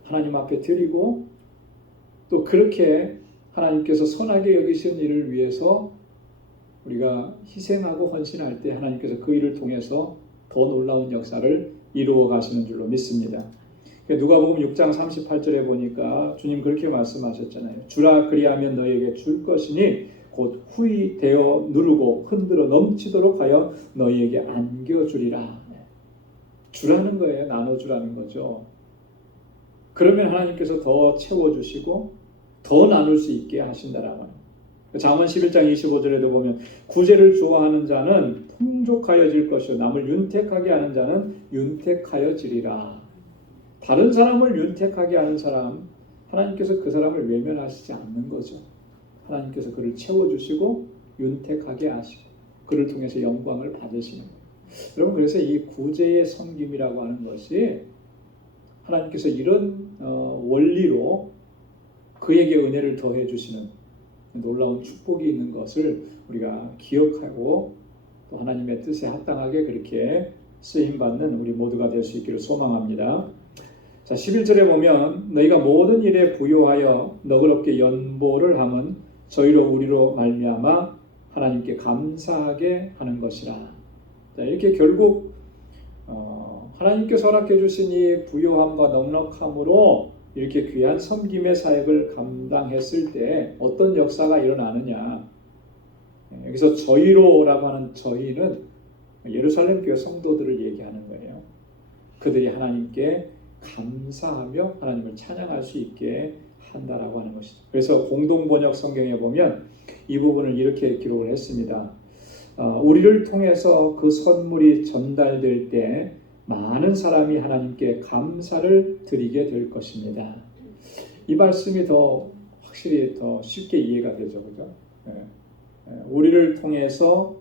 하나님 앞에 드리고 또 그렇게 하나님께서 선하게 여기신 일을 위해서 우리가 희생하고 헌신할 때 하나님께서 그 일을 통해서 더 놀라운 역사를 이루어 가시는 줄로 믿습니다. 누가복음 6장 38절에 보니까 주님 그렇게 말씀하셨잖아요. 주라 그리하면 너희에게 줄 것이니 곧 후히 되어 누르고 흔들어 넘치도록 하여 너희에게 안겨주리라. 주라는 거예요. 나눠주라는 거죠. 그러면 하나님께서 더 채워주시고 더 나눌 수 있게 하신다라고 합니다. 잠언 11장 25절에도 보면 구제를 좋아하는 자는 풍족하여질 것이요 남을 윤택하게 하는 자는 윤택하여지리라. 다른 사람을 윤택하게 하는 사람, 하나님께서 그 사람을 외면하시지 않는 거죠. 하나님께서 그를 채워주시고 윤택하게 하시고 그를 통해서 영광을 받으시는 거예요. 여러분, 그래서 이 구제의 섬김이라고 하는 것이 하나님께서 이런 원리로 그에게 은혜를 더해 주시는 놀라운 축복이 있는 것을 우리가 기억하고 또 하나님의 뜻에 합당하게 그렇게 쓰임받는 우리 모두가 될 수 있기를 소망합니다. 자, 11절에 보면 너희가 모든 일에 부요하여 너그럽게 연보를 함은 저희로 우리로 말미암아 하나님께 감사하게 하는 것이라. 자, 이렇게 결국 하나님께서 허락해 주신 이 부요함과 넉넉함으로 이렇게 귀한 섬김의 사역을 감당했을 때 어떤 역사가 일어나느냐. 여기서 저희로라고 하는 저희는 예루살렘 교회 성도들을 얘기하는 거예요. 그들이 하나님께 감사하며 하나님을 찬양할 수 있게 한다라고 하는 것이죠. 그래서 공동번역 성경에 보면 이 부분을 이렇게 기록을 했습니다. 우리를 통해서 그 선물이 전달될 때 많은 사람이 하나님께 감사를 드리게 될 것입니다. 이 말씀이 더 확실히 더 쉽게 이해가 되죠, 그죠? 우리를 통해서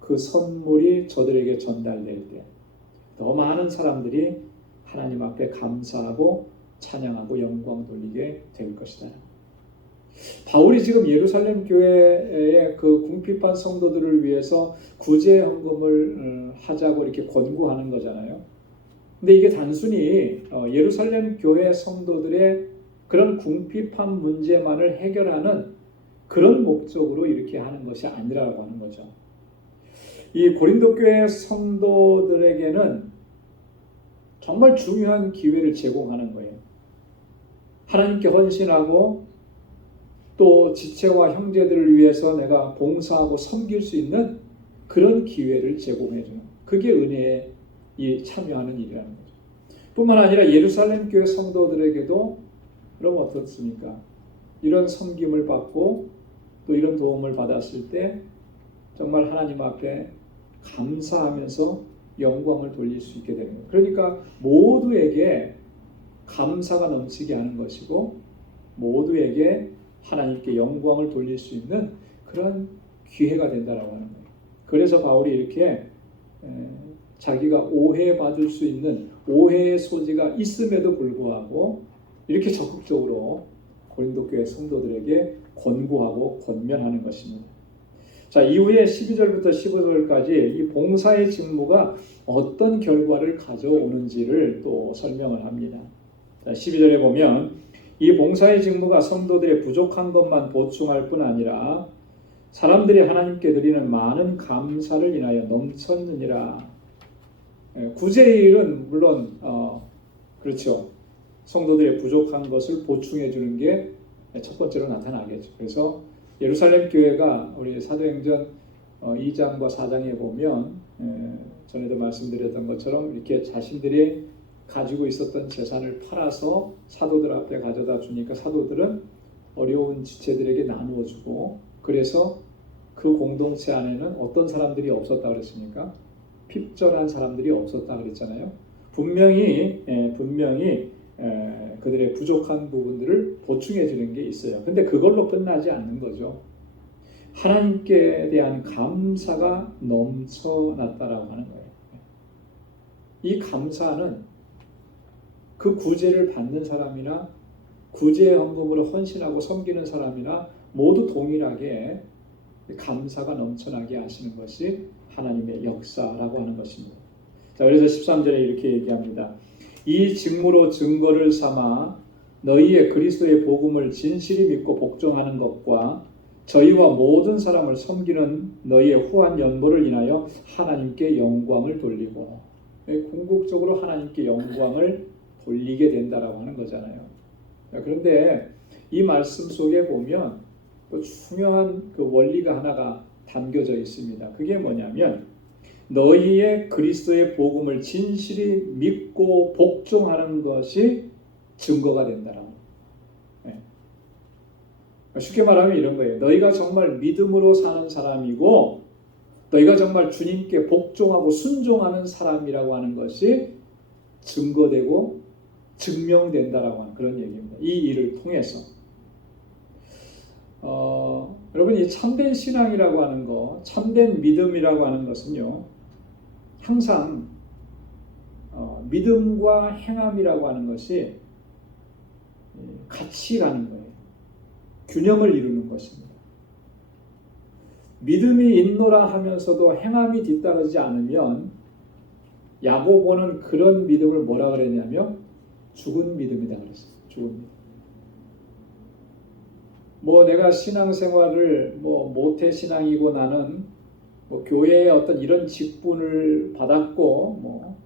그 선물이 저들에게 전달될 때 더 많은 사람들이 하나님 앞에 감사하고 찬양하고 영광 돌리게 될 것이다. 바울이 지금 예루살렘 교회의 그 궁핍한 성도들을 위해서 구제 헌금을 하자고 이렇게 권고하는 거잖아요. 근데 이게 단순히 예루살렘 교회 성도들의 그런 궁핍한 문제만을 해결하는 그런 목적으로 이렇게 하는 것이 아니라고 하는 거죠. 이 고린도 교회 성도들에게는 정말 중요한 기회를 제공하는 거예요. 하나님께 헌신하고 또 지체와 형제들을 위해서 내가 봉사하고 섬길 수 있는 그런 기회를 제공해 주는, 그게 은혜에 참여하는 일이라는 거죠. 뿐만 아니라 예루살렘 교회 성도들에게도 그럼 어떻습니까? 이런 섬김을 받고 또 이런 도움을 받았을 때 정말 하나님 앞에 감사하면서 영광을 돌릴 수 있게 되는 거예요. 그러니까 모두에게 감사가 넘치게 하는 것이고 모두에게 하나님께 영광을 돌릴 수 있는 그런 기회가 된다라고 하는 거예요. 그래서 바울이 이렇게 자기가 오해받을 수 있는 오해의 소지가 있음에도 불구하고 이렇게 적극적으로 고린도 교회 성도들에게 권고하고 권면하는 것입니다. 자, 이후에 12절부터 15절까지 이 봉사의 직무가 어떤 결과를 가져오는지를 또 설명을 합니다. 자, 12절에 보면 이 봉사의 직무가 성도들의 부족한 것만 보충할 뿐 아니라 사람들이 하나님께 드리는 많은 감사를 인하여 넘쳤느니라. 구제의 일은 물론 그렇죠. 성도들의 부족한 것을 보충해 주는 게 첫 번째로 나타나겠죠. 그래서 예루살렘 교회가 우리 사도행전 2장과 4장에 보면 전에도 말씀드렸던 것처럼 이렇게 자신들이 가지고 있었던 재산을 팔아서 사도들 앞에 가져다 주니까 사도들은 어려운 지체들에게 나누어 주고, 그래서 그 공동체 안에는 어떤 사람들이 없었다 그랬습니까? 핍절한 사람들이 없었다 그랬잖아요. 분명히 그들의 부족한 부분들을 보충해 주는 게 있어요. 근데 그걸로 끝나지 않는 거죠. 하나님께 대한 감사가 넘쳐났다라고 하는 거예요. 이 감사는 그 구제를 받는 사람이나 구제 헌금으로 헌신하고 섬기는 사람이나 모두 동일하게 감사가 넘쳐나게 하시는 것이 하나님의 역사라고 하는 것입니다. 자, 그래서 13절에 이렇게 얘기합니다. 이 직무로 증거를 삼아 너희의 그리스도의 복음을 진실히 믿고 복종하는 것과 저희와 모든 사람을 섬기는 너희의 후한 연보를 인하여 하나님께 영광을 돌리고, 궁극적으로 하나님께 영광을 돌리게 된다라고 하는 거잖아요. 그런데 이 말씀 속에 보면 또 중요한 그 원리가 하나가 담겨져 있습니다. 그게 뭐냐면 너희의 그리스도의 복음을 진실이 믿고 복종하는 것이 증거가 된다라고. 네. 쉽게 말하면 이런 거예요. 너희가 정말 믿음으로 사는 사람이고 너희가 정말 주님께 복종하고 순종하는 사람이라고 하는 것이 증거되고 증명된다라고 하는 그런 얘기입니다. 이 일을 통해서. 여러분, 이 참된 신앙이라고 하는 거, 참된 믿음이라고 하는 것은요, 항상 믿음과 행함이라고 하는 것이 같이 가는 거예요. 균형을 이루는 것입니다. 믿음이 있노라 하면서도 행함이 뒤따르지 않으면 야고보는 그런 믿음을 뭐라 그랬냐면 죽은 믿음이다 그랬어요. 죽은 믿음. 내가 신앙생활을 모태 신앙이고 나는 교회에 어떤 이런 직분을 받았고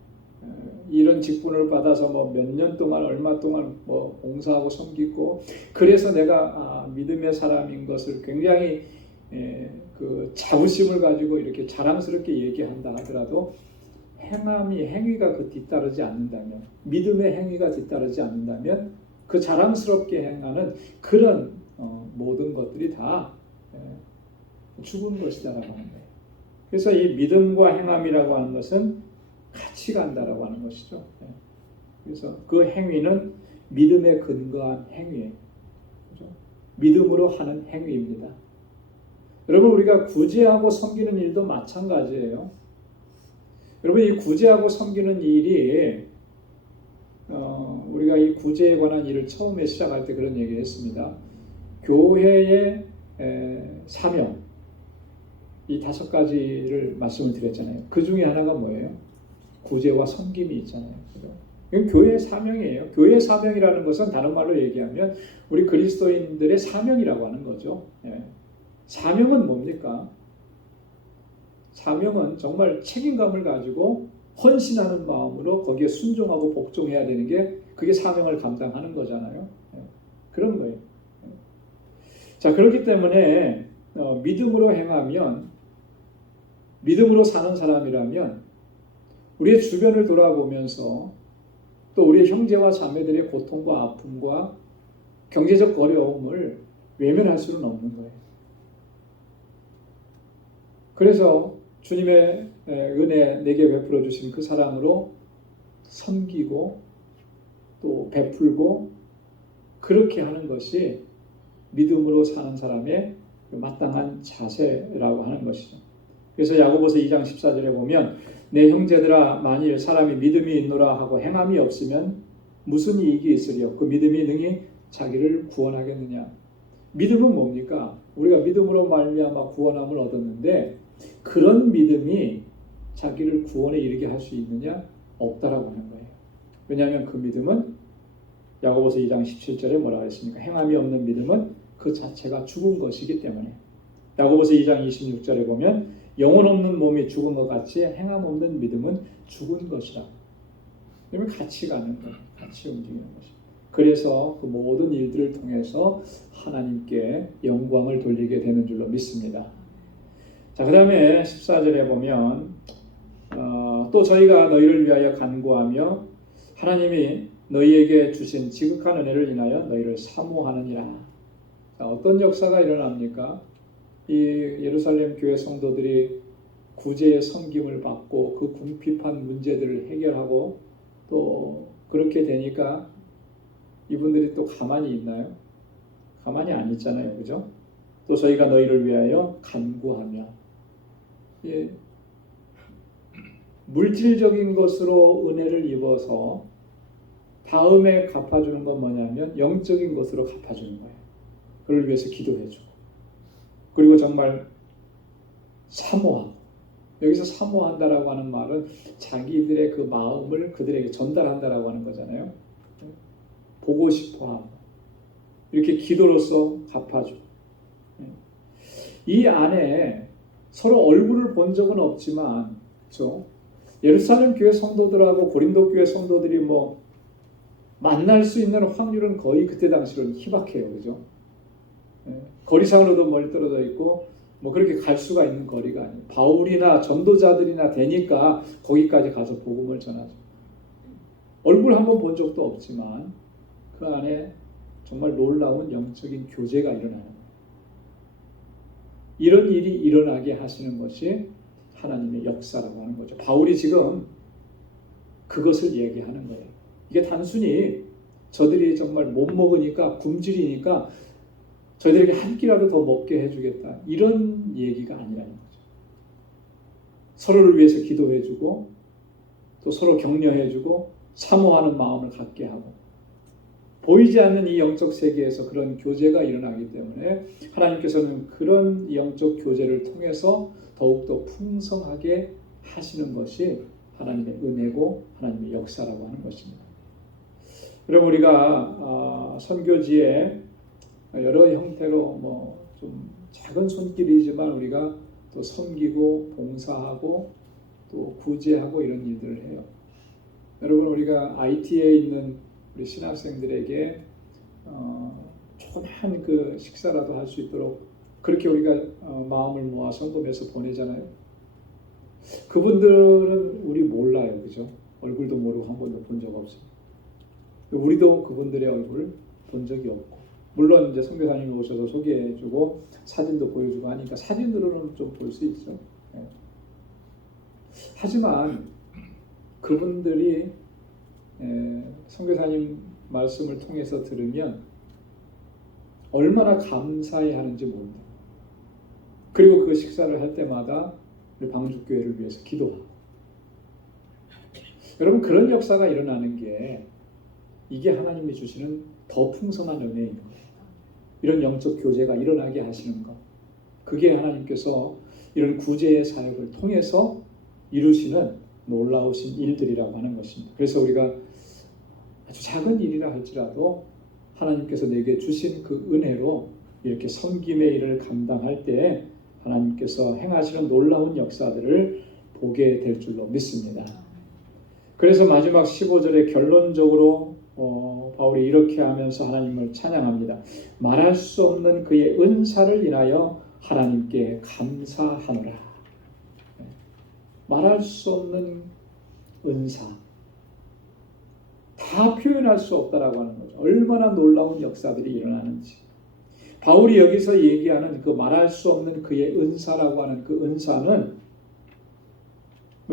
이런 직분을 받아서 몇 년 동안 얼마 동안 봉사하고 섬기고 그래서 내가 믿음의 사람인 것을 굉장히 그 자부심을 가지고 이렇게 자랑스럽게 얘기한다 하더라도 행위가 그 뒤따르지 않는다면 믿음의 행위가 뒤따르지 않는다면 그 자랑스럽게 행하는 그런 모든 것들이 다 죽은 것이다라고 하는 거예요. 그래서 이 믿음과 행함이라고 하는 것은 같이 간다라고 하는 것이죠. 그래서 그 행위는 믿음에 근거한 행위예요. 그렇죠? 믿음으로 하는 행위입니다. 여러분, 우리가 구제하고 섬기는 일도 마찬가지예요. 여러분, 이 구제하고 섬기는 일이 우리가 이 구제에 관한 일을 처음에 시작할 때 그런 얘기를 했습니다. 교회의 사명, 이 5가지를 말씀을 드렸잖아요. 그 중에 하나가 뭐예요? 구제와 섬김이 있잖아요. 이건 교회의 사명이에요. 교회의 사명이라는 것은 다른 말로 얘기하면 우리 그리스도인들의 사명이라고 하는 거죠. 사명은 뭡니까? 사명은 정말 책임감을 가지고 헌신하는 마음으로 거기에 순종하고 복종해야 되는 게 그게 사명을 감당하는 거잖아요. 그런 거예요. 자, 그렇기 때문에 믿음으로 행하면, 믿음으로 사는 사람이라면 우리의 주변을 돌아보면서 또 우리의 형제와 자매들의 고통과 아픔과 경제적 어려움을 외면할 수는 없는 거예요. 그래서 주님의 은혜 내게 베풀어 주신 그 사랑으로 섬기고 또 베풀고 그렇게 하는 것이 믿음으로 사는 사람의 마땅한 자세라고 하는 것이죠. 그래서 야고보서 2장 14절에 보면 내 형제들아 만일 사람이 믿음이 있노라 하고 행함이 없으면 무슨 이익이 있으리요? 그 믿음이 능히 자기를 구원하겠느냐? 믿음은 뭡니까? 우리가 믿음으로 말미암아 구원함을 얻었는데 그런 믿음이 자기를 구원에 이르게 할 수 있느냐? 없다라고 하는 거예요. 왜냐하면 그 믿음은 야고보서 2장 17절에 뭐라고 했습니까? 행함이 없는 믿음은 그 자체가 죽은 것이기 때문에. 야고보서 2장 26절에 보면 영혼 없는 몸이 죽은 것 같이 행함 없는 믿음은 죽은 것이라. 그러면 같이 가는 거예요. 같이 움직이는 것이죠. 그래서 그 모든 일들을 통해서 하나님께 영광을 돌리게 되는 줄로 믿습니다. 자, 그 다음에 14절에 보면 또 저희가 너희를 위하여 간구하며 하나님이 너희에게 주신 지극한 은혜를 인하여 너희를 사모하느니라. 자, 어떤 역사가 일어납니까? 이 예루살렘 교회 성도들이 구제의 섬김을 받고 그 궁핍한 문제들을 해결하고 또 그렇게 되니까 이분들이 또 가만히 있나요? 가만히 안 있잖아요. 그죠? 또 저희가 너희를 위하여 간구하며 물질적인 것으로 은혜를 입어서 다음에 갚아주는 건 뭐냐면 영적인 것으로 갚아주는 거예요. 그를 위해서 기도해주고 그리고 정말 사모하고 여기서 사모한다라고 하는 말은 자기들의 그 마음을 그들에게 전달한다라고 하는 거잖아요. 보고 싶어하고 이렇게 기도로서 갚아주고 이 안에 서로 얼굴을 본 적은 없지만 그렇죠? 예루살렘 교회 성도들하고 고린도 교회 성도들이 만날 수 있는 확률은 거의 그때 당시로는 희박해요. 그죠? 거리상으로도 멀리 떨어져 있고 뭐 그렇게 갈 수가 있는 거리가 아니에요. 바울이나 전도자들이나 되니까 거기까지 가서 복음을 전하죠. 얼굴 한번 본 적도 없지만 그 안에 정말 놀라운 영적인 교제가 일어나는 거예요. 이런 일이 일어나게 하시는 것이 하나님의 역사라고 하는 거죠. 바울이 지금 그것을 얘기하는 거예요. 이게 단순히 저들이 정말 못 먹으니까 굶주리니까 저희들에게 한 끼라도 더 먹게 해주겠다 이런 얘기가 아니라는 거죠. 서로를 위해서 기도해주고 또 서로 격려해주고 사모하는 마음을 갖게 하고 보이지 않는 이 영적 세계에서 그런 교제가 일어나기 때문에 하나님께서는 그런 영적 교제를 통해서 더욱더 풍성하게 하시는 것이 하나님의 은혜고 하나님의 역사라고 하는 것입니다. 그럼 우리가 선교지에 여러 형태로 뭐 좀 작은 손길이지만 우리가 또 섬기고 봉사하고 또 구제하고 이런 일들을 해요. 여러분 우리가 IT에 있는 우리 신학생들에게 조그만 그 식사라도 할 수 있도록 그렇게 우리가 마음을 모아 성금해서 보내잖아요. 그분들은 우리 몰라요, 그죠? 얼굴도 모르고 한 번도 본 적 없어요. 우리도 그분들의 얼굴을 본 적이 없고, 물론 이제 선교사님이 오셔서 소개해주고 사진도 보여주고 하니까 사진으로는 좀 볼 수 있죠. 네. 하지만 그분들이 선교사님 말씀을 통해서 들으면 얼마나 감사해 하는지 모른다. 그리고 그 식사를 할 때마다 우리 방주교회를 위해서 기도하고. 여러분 그런 역사가 일어나는 게 이게 하나님이 주시는 더 풍성한 은혜인 거예요. 이런 영적 교제가 일어나게 하시는 것. 그게 하나님께서 이런 구제의 사역을 통해서 이루시는 놀라우신 일들이라고 하는 것입니다. 그래서 우리가 아주 작은 일이라 할지라도 하나님께서 내게 주신 그 은혜로 이렇게 섬김의 일을 감당할 때 하나님께서 행하시는 놀라운 역사들을 보게 될 줄로 믿습니다. 그래서 마지막 15절에 결론적으로 바울이 이렇게 하면서 하나님을 찬양합니다. 말할 수 없는 그의 은사를 인하여 하나님께 감사하노라. 말할 수 없는 은사. 다 표현할 수 없다라고 하는 거죠. 얼마나 놀라운 역사들이 일어나는지. 바울이 여기서 얘기하는 그 말할 수 없는 그의 은사라고 하는 그 은사는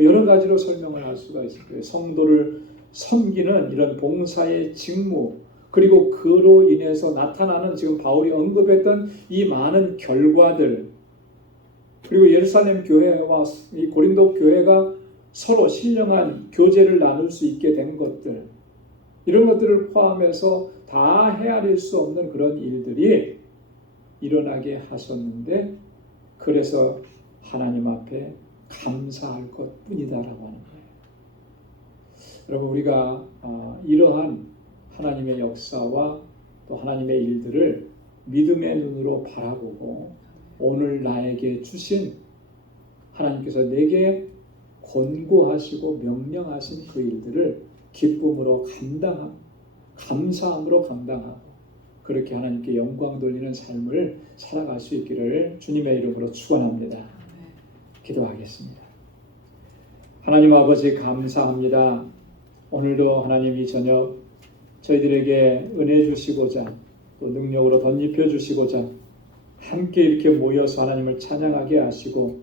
여러 가지로 설명을 할 수가 있을 거예요. 성도를 섬기는 이런 봉사의 직무, 그리고 그로 인해서 나타나는 지금 바울이 언급했던 이 많은 결과들, 그리고 예루살렘 교회와 이 고린도 교회가 서로 신령한 교제를 나눌 수 있게 된 것들, 이런 것들을 포함해서 다 헤아릴 수 없는 그런 일들이 일어나게 하셨는데, 그래서 하나님 앞에 감사할 것뿐이다라고 하는 거예요. 여러분 우리가 이러한 하나님의 역사와 또 하나님의 일들을 믿음의 눈으로 바라보고 오늘 나에게 주신 하나님께서 내게 권고하시고 명령하신 그 일들을 기쁨으로 감당하고 감사함으로 감당하고 그렇게 하나님께 영광 돌리는 삶을 살아갈 수 있기를 주님의 이름으로 축원합니다. 기도하겠습니다. 하나님 아버지 감사합니다. 오늘도 하나님 이 저녁 저희들에게 은혜 주시고자 또 능력으로 덧입혀 주시고자 함께 이렇게 모여서 하나님을 찬양하게 하시고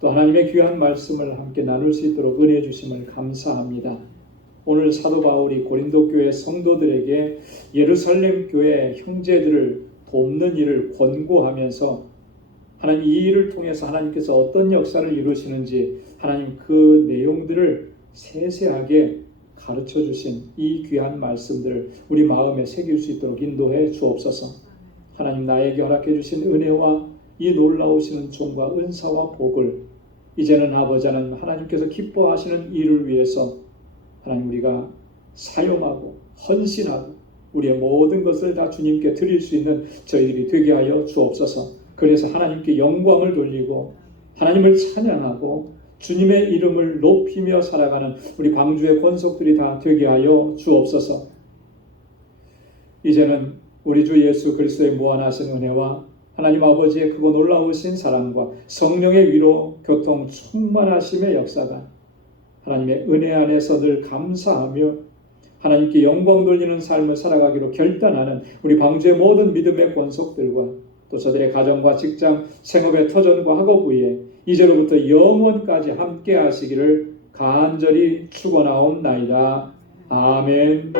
또 하나님의 귀한 말씀을 함께 나눌 수 있도록 은혜 주심을 감사합니다. 오늘 사도 바울이 고린도 교회 성도들에게 예루살렘 교회 형제들을 돕는 일을 권고하면서 하나님 이 일을 통해서 하나님께서 어떤 역사를 이루시는지 하나님 그 내용들을 세세하게 가르쳐 주신 이 귀한 말씀들 우리 마음에 새길 수 있도록 인도해 주옵소서. 하나님 나에게 허락해 주신 은혜와 이 놀라우시는 종과 은사와 복을 이제는 아버지 하나님 하나님께서 기뻐하시는 일을 위해서 하나님 우리가 사용하고 헌신하고 우리의 모든 것을 다 주님께 드릴 수 있는 저희들이 되게 하여 주옵소서. 그래서 하나님께 영광을 돌리고 하나님을 찬양하고 주님의 이름을 높이며 살아가는 우리 방주의 권속들이 다 되게 하여 주옵소서. 이제는 우리 주 예수 그리스도의 무한하신 은혜와 하나님 아버지의 크고 놀라우신 사랑과 성령의 위로 교통 충만하심의 역사가 하나님의 은혜 안에서 늘 감사하며 하나님께 영광 돌리는 삶을 살아가기로 결단하는 우리 방주의 모든 믿음의 권속들과 또 저들의 가정과 직장, 생업의 터전과 학업 위에 이제로부터 영원까지 함께 하시기를 간절히 축원하옵나이다. 아멘.